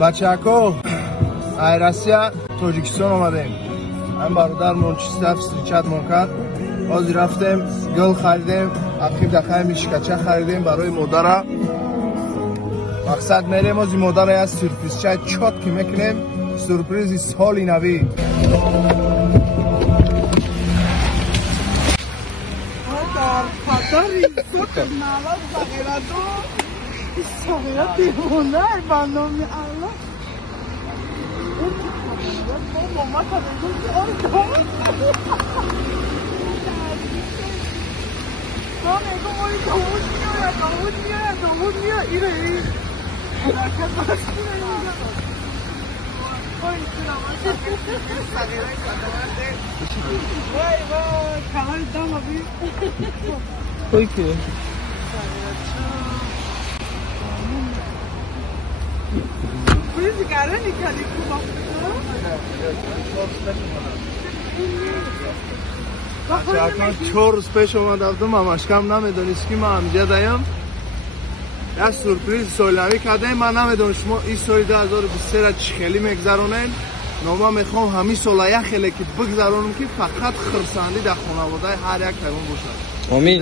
بچه‌ها ای راسیا توجیکستان آمدیم. هم برادرمون چیزا встречать کرد. از رفتیم گل خریدیم، عقیب دقیقه میشکچه خریدیم برای مادر. مقصد میریم از مادر از سورپرایز چات که میکنیم سورپرایز سال نوی. Fatari, sote nala zagerado. Zagerati bunda bandomi Allah. Bu mama kadar orada. Hani koyu kavuruyor. İre. Zaten başlıyor. Koy sinema. Zagerati. Vay vay, kahve dama bir. Koy ki. Buraya sigara mı kali kuba? بچه‌ها 4 روز پیش اومدم ماماشکم نمیدونست که من اینجا دایم یه سورپرایز سالانه کردیم. من نمیدونم شما این سال 2023 را چخیلی میگذرونین. نوما میخوام همین سال یک خیلی که بگذرونم که فقط خرسندی در خانواده هر یک حیوان باشه. آمین.